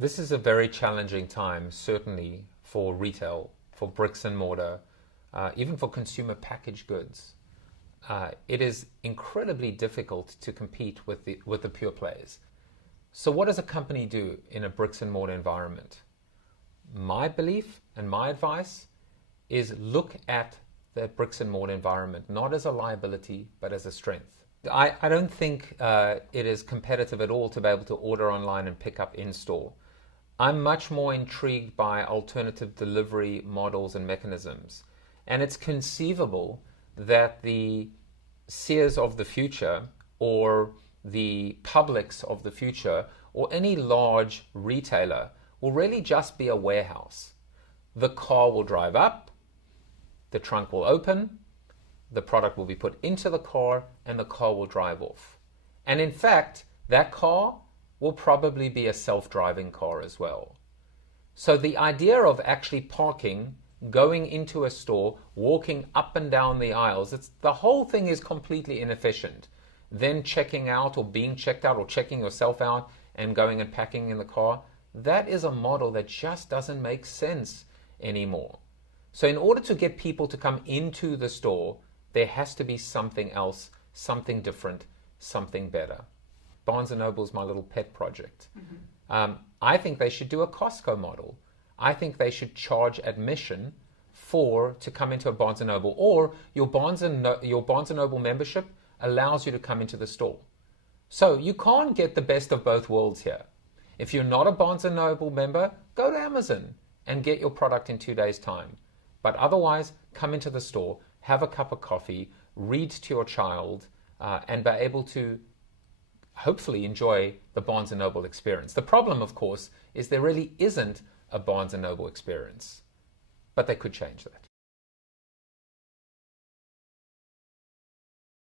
This is a very challenging time, certainly for retail, for bricks and mortar, even for consumer packaged goods. It is incredibly difficult to compete with the pure plays. So what does a company do in a bricks and mortar environment? My belief and my advice is look at the bricks and mortar environment not as a liability but as a strength. I don't think it is competitive at all to be able to order online and pick up in store. I'm much more intrigued by alternative delivery models and mechanisms. And it's conceivable that the Sears of the future or the Publix of the future or any large retailer will really just be a warehouse. The car will drive up, the trunk will open, the product will be put into the car, and the car will drive off. And in fact, that car will probably be a self-driving car as well. So the idea of actually parking, going into a store, walking up and down the aisles, the whole thing is completely inefficient. Then checking out or being checked out or checking yourself out and going and packing in the car, that is a model that just doesn't make sense anymore. So in order to get people to come into the store, there has to be something else, something different, something better. Barnes & Noble is my little pet project. I think they should do a Costco model. I think they should charge admission to come into a Barnes & Noble, or your Barnes & Noble membership allows you to come into the store. So you can't get the best of both worlds here. If you're not a Barnes & Noble member, go to Amazon and get your product in 2 days' time. But otherwise, come into the store, have a cup of coffee, read to your child, and be able to hopefully enjoy the Barnes & Noble experience. The problem, of course, is there really isn't a Barnes & Noble experience. But they could change that.